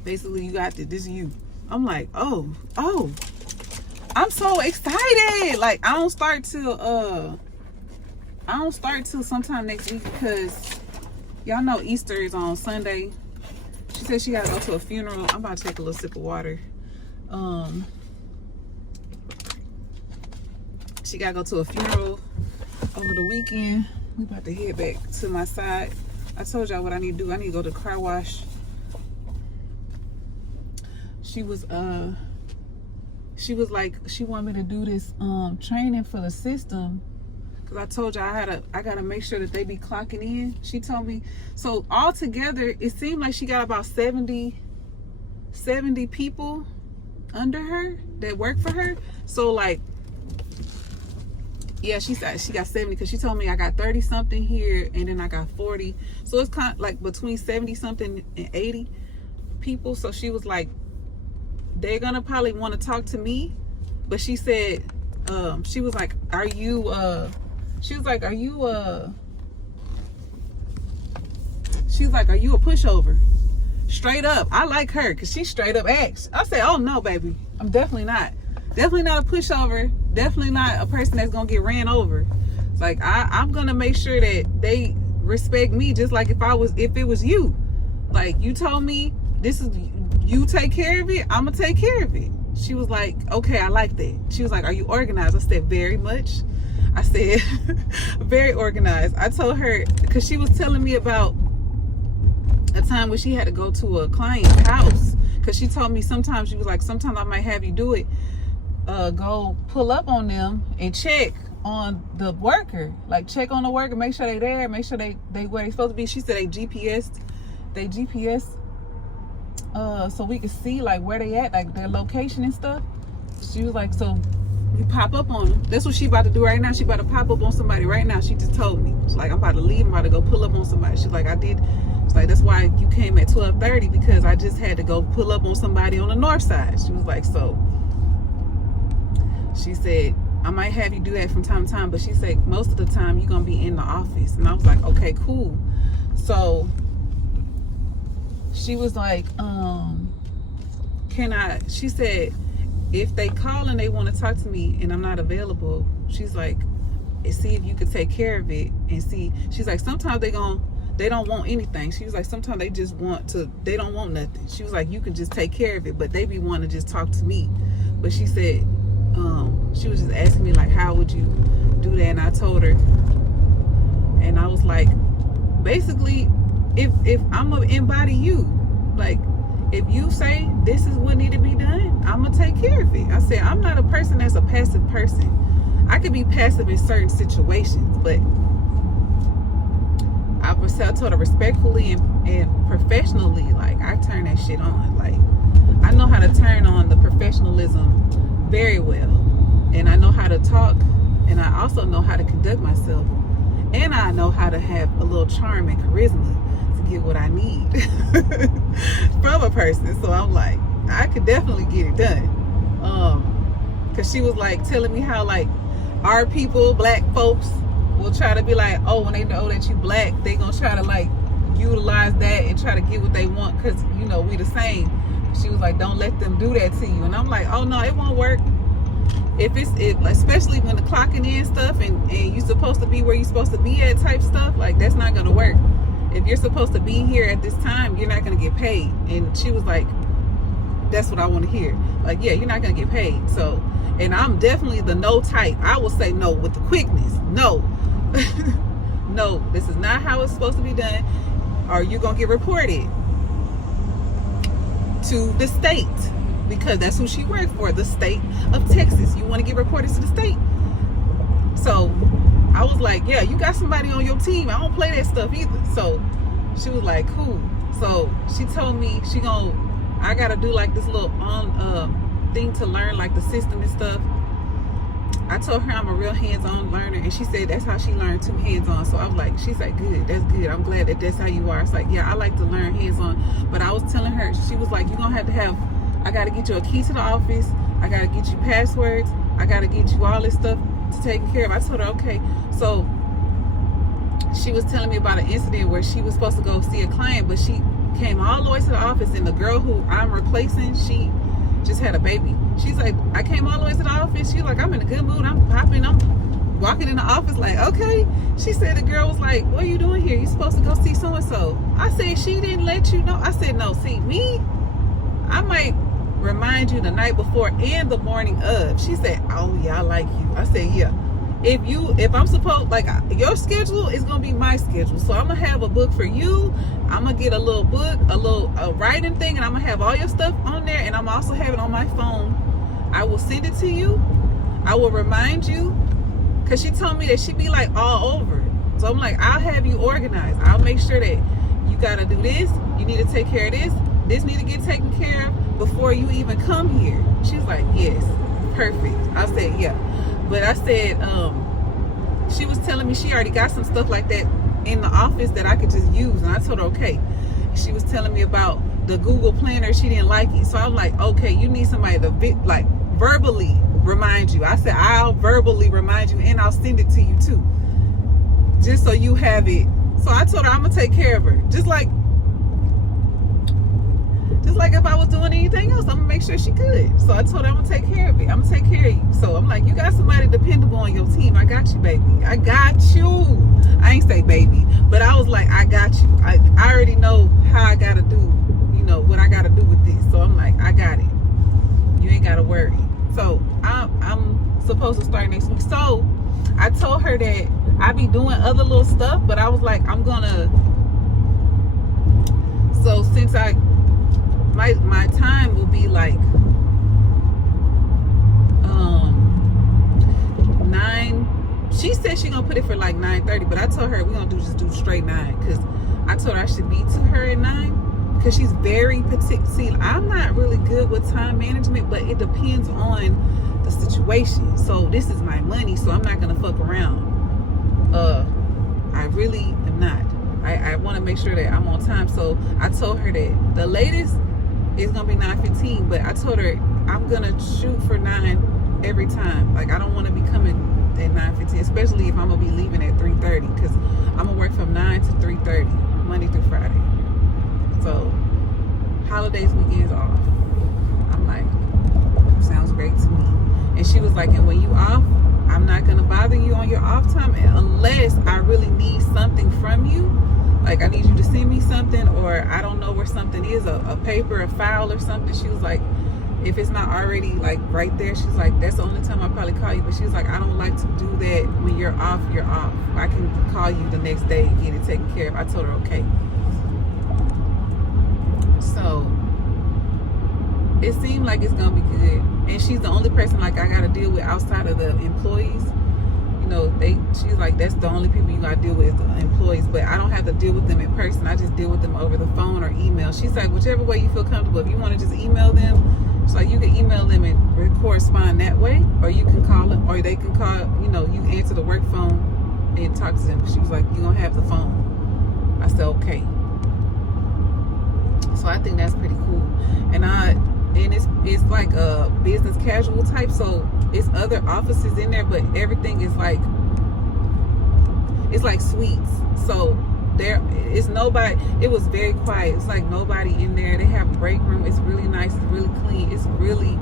basically you got this. This is you. I'm like, oh, I'm so excited. Like I don't start till sometime next week because y'all know Easter is on Sunday. She said she gotta go to a funeral. I'm about to take a little sip of water. She gotta go to a funeral over the weekend. We about to head back to my side. I told y'all what I need to do. I need to go to the car wash. She was like, she wanted me to do this training for the system. Cause I told y'all I gotta make sure that they be clocking in. She told me, so all together, it seemed like she got about 70 people under her that work for her. So like, yeah, she said she got 70 because she told me I got 30 something here and then I got 40. So it's kind of like between 70 something and 80 people. So she was like, they're gonna probably want to talk to me. But she said, she was like, are you a pushover? Straight up. I like her because she straight up asked. I said, oh no, baby, I'm definitely not a pushover. Definitely not a person that's gonna get ran over. It's like I'm gonna make sure that they respect me just like if it was you. Like you told me this is, you take care of it, I'm gonna take care of it. She was like, okay, I like that. She was like, are you organized? I said, very much. I said, very organized. I told her, because she was telling me about a time when she had to go to a client's house. Because she told me sometimes, she was like, sometimes I might have you do it. Go pull up on them and check on the worker. Like check on the worker, make sure they there, make sure they where they supposed to be. She said they GPS, so we could see like where they at, like their location and stuff. She was like, so you pop up on them. That's what she about to do right now. She about to pop up on somebody right now. She just told me. She's like, I'm about to leave. I'm about to go pull up on somebody. She's like, I did. It's like, that's why you came at 12:30 because I just had to go pull up on somebody on the north side. She was like, so she said, I might have you do that from time to time, but she said most of the time you're gonna be in the office. And I was like, okay, cool. So she was like, she said, if they call and they want to talk to me and I'm not available, she's like, see if you could take care of it. And see, she's like, sometimes they don't want anything. She was like, sometimes they just they don't want nothing. She was like, you can just take care of it, but they be wanting to just talk to me. But she said, she was just asking me like, how would you do that? And I told her, and I was like, basically, if I'm gonna embody you, like, if you say this is what need to be done, I'm gonna take care of it. I said, I'm not a person that's a passive person. I could be passive in certain situations, but I told her respectfully and professionally, like, I turn that shit on. Like, I know how to turn on the professionalism very well, and I know how to talk, and I also know how to conduct myself, and I know how to have a little charm and charisma to get what I need from a person. So I'm like, I could definitely get it done. Cause she was like telling me how, like, our people, black folks, will try to be like, oh, when they know that you black, they gonna try to like utilize that and try to get what they want, because you know we the same. She was like, don't let them do that to you. And I'm like, oh no, it won't work. Especially when the clocking in stuff and you're supposed to be where you're supposed to be at type stuff, like, that's not gonna work. If you're supposed to be here at this time, you're not gonna get paid. And she was like, that's what I want to hear. Like, yeah, you're not gonna get paid. So, and I'm definitely the no type. I will say no with the quickness. No. No, this is not how it's supposed to be done, or you're gonna get reported to the state, because that's who she worked for, the state of Texas. You want to get reported to the state. So I was like, yeah, you got somebody on your team. I don't play that stuff either. So she was like, cool. So she told me I gotta do like this little thing to learn like the system and stuff. I told her I'm a real hands-on learner, and she said that's how she learned too, hands-on. So I'm like, she's like, good, that's good. I'm glad that that's how you are. It's like, yeah, I like to learn hands-on. But I was telling her, she was like, you're gonna have to have, I gotta get you a key to the office, I gotta get you passwords, I gotta get you all this stuff to take care of. I told her, okay. So she was telling me about an incident where she was supposed to go see a client, but she came all the way to the office, and the girl who I'm replacing, she just had a baby. She's like, I came all the way to the office. She's like, I'm in a good mood. I'm popping. I'm walking in the office like, okay. She said the girl was like, what are you doing here? You supposed to go see so-and-so. I said, she didn't let you know. I said, no, see, me, I might remind you the night before and the morning of. She said, oh yeah, I like you. I said, yeah. If I'm supposed, like, your schedule is gonna be my schedule, so I'm gonna have a book for you. I'm gonna get a little book, a writing thing, and I'm gonna have all your stuff on there, and I'm also have it on my phone. I will send it to you. I will remind you, because she told me that she be like all over. So I'm like, I'll have you organized. I'll make sure that you gotta do this, you need to take care of this need to get taken care of before you even come here. She's like, yes, perfect. I said, yeah. But I said, she was telling me she already got some stuff like that in the office that I could just use. And I told her, okay. She was telling me about the Google Planner. She didn't like it. So I'm like, okay, you need somebody to like verbally remind you. I said, I'll verbally remind you, and I'll send it to you too, just so you have it. So I told her I'm gonna take care of her. Just like if I was doing anything else, I'm gonna make sure she good. So I told her I'm gonna take care of it. I'm gonna take care of you. So I'm like, you got somebody dependable on your team. I got you, baby. I got you. I ain't say baby, but I was like, I got you. I already know how I gotta do, what I gotta do with this. So I'm like, I got it. You ain't gotta worry. So I'm supposed to start next week. So I told her that I be doing other little stuff, but I was like, so since my time will be like 9. She said she gonna put it for like 9:30, but I told her we're gonna just do straight 9, because I told her I should be to her at 9, because she's very particular. See, I'm not really good with time management, but it depends on the situation. So this is my money, so I'm not gonna fuck around. I really am not. I want to make sure that I'm on time. So I told her that the latest is gonna be 9:15, but I told her I'm gonna shoot for 9 every time. Like, I don't want to be coming at 9:15, especially if I'm gonna be leaving at 3:30, because I'm gonna work from 9 to 3:30 Monday through Friday. So holidays, weekends off. I'm like, sounds great to me. And she was like, and when you off, I'm not gonna bother you on your off time unless I really need something from you. Like, I need you to send me something, or I don't know where something is, a paper, a file or something. She was like, if it's not already like right there, she's like, that's the only time I probably call you. But she was like, I don't like to do that. When you're off, you're off. I can call you the next day and get it taken care of. I told her okay. So it seemed like it's gonna be good. And she's the only person like I gotta deal with outside of the employees. You know, she's like, that's the only people you gotta deal with, the employees. But I don't have to deal with them in person. I just deal with them over the phone or email. She's like, whichever way you feel comfortable. If you want to just email them, so you can email them and correspond that way, or you can call them, or they can call, you know, you answer the work phone and talk to them. She was like, you're gonna have the phone. I said, okay. So I think that's pretty cool. And it's like a business casual type, so it's other offices in there, but everything is like, it's like suites. So there is nobody. It was very quiet. It's like nobody in there. They have a break room. It's really nice. It's really clean. It's really,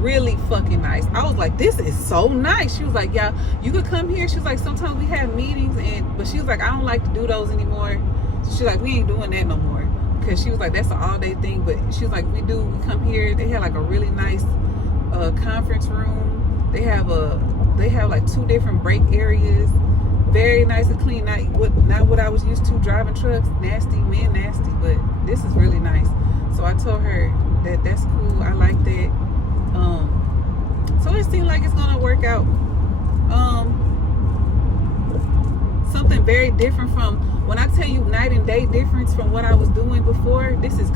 really fucking nice. I was like, this is so nice. She was like, yeah, you could come here. She was like, sometimes we have meetings, but she was like, I don't like to do those anymore. So she's like, we ain't doing that no more. Because she was like, that's an all-day thing. But she was like, we come here. They had like a really nice conference room. They have like 2 different break areas. Very nice and clean. Not what I was used to driving trucks. Nasty, men nasty. But this is really nice. So I told her that's cool. I like that. So it seemed like it's gonna work out. Something very different from, when I tell you night and day difference from what I was doing before. This is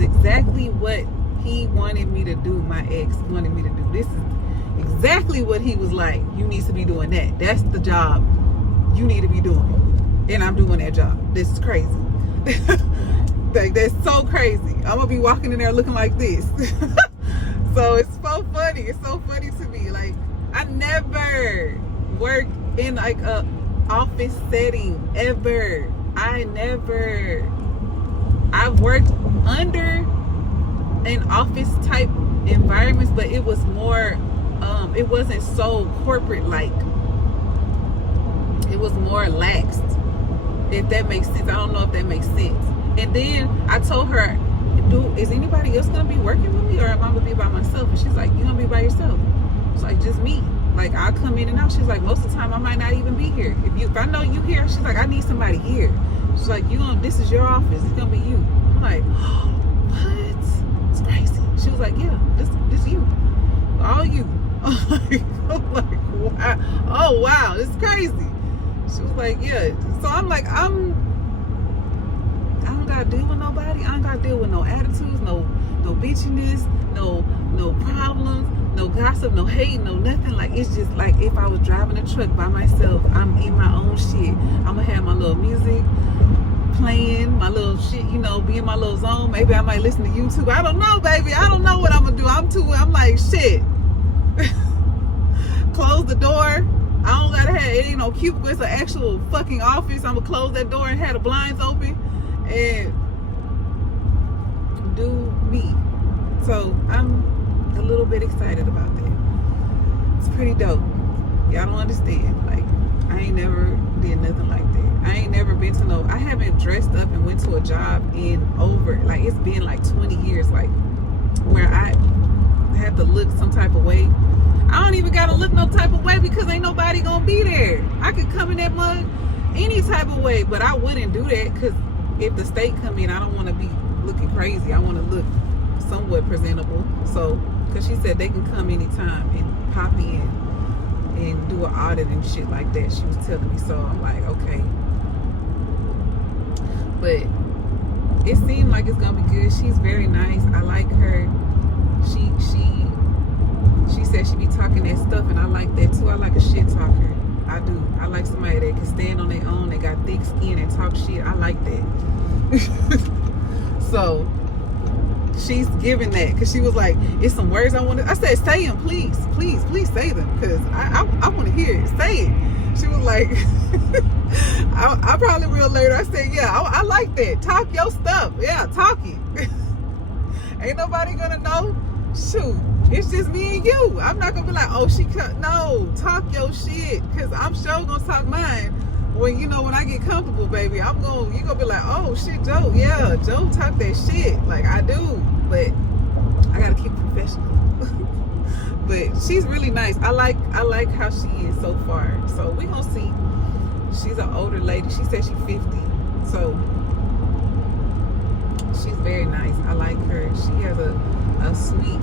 exactly what he wanted me to do. My ex wanted me to do. This is exactly what he was like. You need to be doing that. That's the job you need to be doing. And I'm doing that job. This is crazy. Like, that's so crazy. I'm gonna be walking in there looking like this. So it's so funny. It's so funny to me. Like, I never worked in like a office setting ever. I've worked under an office type environments, but it was more it wasn't so corporate like. It was more laxed, if that makes sense. I don't know if that makes sense. And then I told her, is anybody else gonna be working with me, or am I gonna be by myself? And she's like, you're gonna be by yourself. It's like, just me. Like, I'll come in and out. She's like, most of the time I might not even be here. If I know you here, she's like, I need somebody here. She's like, this is your office. It's gonna be you. I'm like, oh, what? It's crazy. She was like, yeah, this you. All you. I'm like, wow. Oh wow, it's crazy. She was like, yeah. So I'm like, I don't gotta deal with nobody. I don't gotta deal with no attitudes, no bitchiness, no problems, no gossip, no hate, no nothing. Like, it's just like if I was driving a truck by myself. I'm in my own shit. I'm gonna have my little music playing, my little shit, you know, be in my little zone. Maybe I might listen to YouTube. I don't know, baby. I don't know what I'm gonna do. I'm like, shit. Close the door. I don't gotta have, it ain't no cubicle. It's an actual fucking office. I'm gonna close that door and have the blinds open and do me. So I'm a little bit excited about that. It's pretty dope. Y'all don't understand. Like, I ain't never did nothing like that. I ain't never been to I haven't dressed up and went to a job in over, like, it's been like 20 years, like, where I had to look some type of way. I don't even gotta look no type of way because ain't nobody gonna be there. I could come in that mug any type of way, but I wouldn't do that because if the state come in, I don't want to be looking crazy. I want to look somewhat presentable. So, because she said they can come anytime and pop in and do an audit and shit like that. She was telling me. So I'm like, okay. But it seemed like it's gonna be good. She's very nice. I like her. She said she be talking that stuff, and I like that too. I like a shit talker. I do. I like somebody that can stand on their own. They got thick skin and talk shit. I like that. So she's giving that, because she was like, it's some words I want to, I said, say them, please say them, because I want to hear it. Say it. She was like, I probably will later. I said, yeah, I like that. Talk your stuff. Yeah, talk it. Ain't nobody gonna know. Shoot, it's just me and you. I'm not gonna be like, oh, no, talk your shit, because I'm sure gonna talk mine. When, you know, when I get comfortable, baby, you gonna be like, oh shit, Joe, yeah, Joe talk that shit, like I do, but I gotta keep professional. But she's really nice. I like how she is so far. So we gonna see. She's an older lady. She said she's 50, so she's very nice. I like her. She has a sweet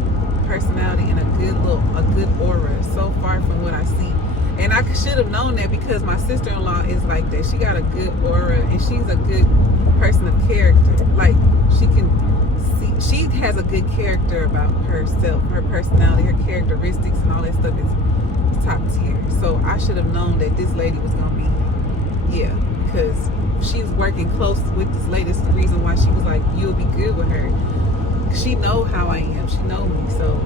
personality and a good aura so far from what I see. And I should have known that, because my sister-in-law is like that. She got a good aura, and she's a good person of character. Like, she has a good character about herself, her personality, her characteristics, and all that stuff is top tier. So I should have known that this lady was gonna be, yeah, because she's working close with this lady. That's the reason why she was like, you'll be good with her. She know how I am. She know me. So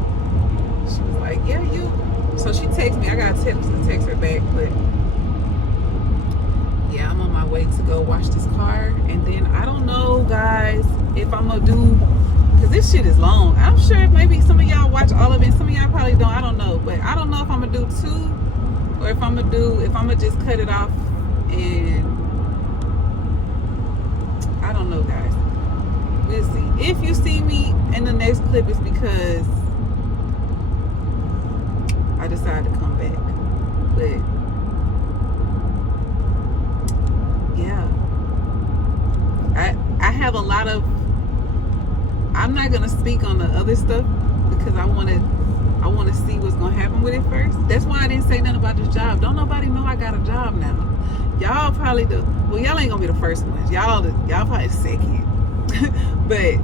she was like, yeah, you. So she texted me. I got to text her back, but yeah, I'm on my way to go wash this car, and then I don't know, guys, if I'm gonna do, because this shit is long. I'm sure maybe some of y'all watch all of it, some of y'all probably don't. I don't know, but I don't know if I'm gonna do 2, or if I'm gonna just cut it off, and I don't know, guys. We'll see. If you see me in the next clip, it's because I decided to come back. But yeah, I have a lot of, I'm not gonna speak on the other stuff, because I want to see what's gonna happen with it first. That's why I didn't say nothing about this job. Don't nobody know I got a job now. Y'all probably do. Well, y'all ain't gonna be the first ones. Y'all probably the second. But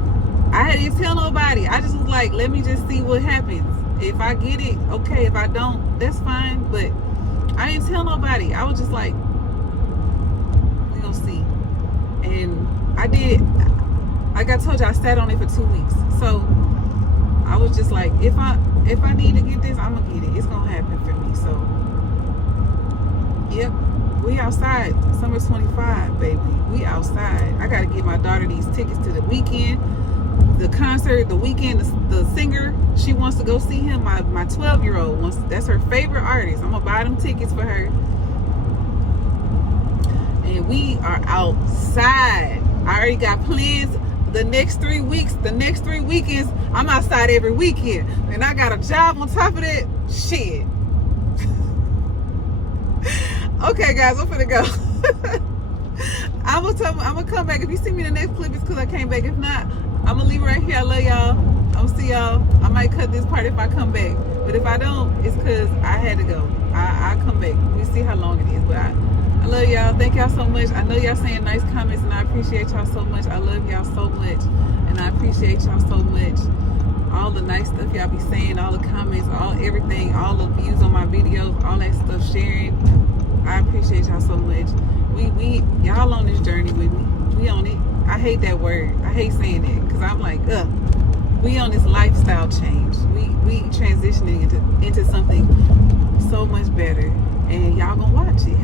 I didn't tell nobody. I just was like, let me just see what happens. If I get it, okay. If I don't, that's fine. But I didn't tell nobody. I was just like, we gonna see. And I did. Like I told you, I sat on it for 2 weeks. So I was just like, if I need to get this, I'm gonna get it. It's gonna happen for me. So yep, we outside. Summer 25, baby. We outside. I gotta get my daughter these tickets to the weekend. The concert, the weekend, the singer, she wants to go see him. My 12-year-old wants, that's her favorite artist. I'm gonna buy them tickets for her. And we are outside. I already got plans the next 3 weeks, the next 3 weekends. I'm outside every weekend. And I got a job on top of that. Shit. Okay, guys, I'm finna go. I'm gonna come back. If you see me in the next clip, it's because I came back. If not, I'm gonna leave it right here. I love y'all. I'm gonna see y'all. I might cut this part if I come back, but if I don't, it's because I had to go. I'll come back. We'll see how long it is, but I love y'all. Thank y'all so much. I know y'all saying nice comments, and I appreciate y'all so much. I love y'all so much, and I appreciate y'all so much. All the nice stuff y'all be saying, all the comments, everything, all the views on my videos, all that stuff, sharing. I appreciate y'all so much. Y'all on this journey with me. We on it. I hate that word. I hate saying it, because I'm like, we on this lifestyle change. We transitioning into something so much better, and y'all gonna watch it.